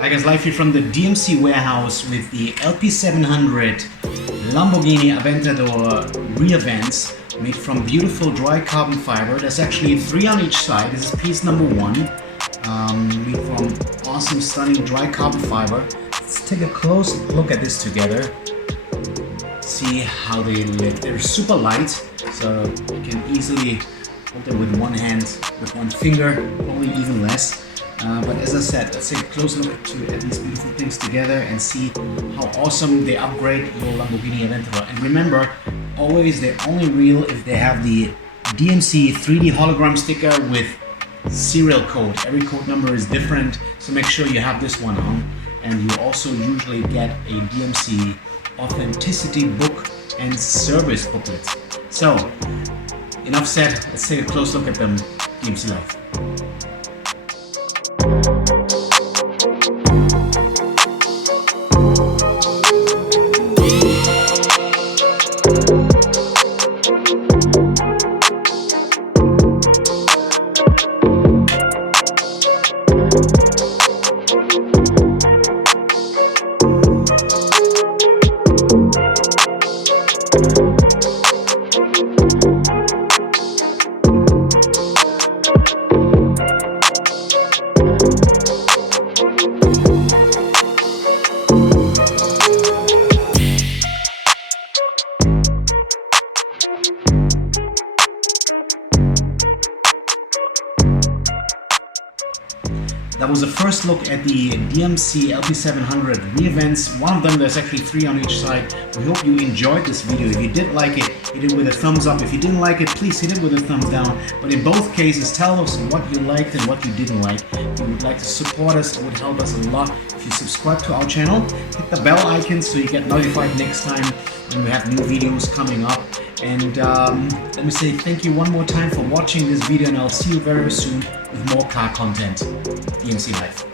Hi guys, live here from the DMC warehouse with the LP700 Lamborghini Aventador rear vents made from beautiful dry carbon fiber. There's actually 3 on each side. This is piece number 1, made from awesome, stunning dry carbon fiber. Let's take a close look at this together. See how they live. They're super light, so you can easily hold them with one hand, with one finger, probably even less. But as I said, let's take a close look at these beautiful things together and see how awesome they upgrade your Lamborghini Aventador. And remember, always they're only real if they have the DMC 3D hologram sticker with serial code. Every code number is different, so make sure you have this one on. And you also usually get a DMC authenticity book and service booklet. So, enough said, let's take a close look at them. DMC Live. That was the first look at the DMC LP700 rear vents. One of them, there's actually 3 on each side. We hope you enjoyed this video. If you did like it, hit it with a thumbs up. If you didn't like it, please hit it with a thumbs down. But in both cases, tell us what you liked and what you didn't like. If you would like to support us, it would help us a lot. If you subscribe to our channel, hit the bell icon so you get notified next time when we have new videos coming up. And let me say thank you one more time for watching this video, and I'll see you very soon with more car content. DMC Live.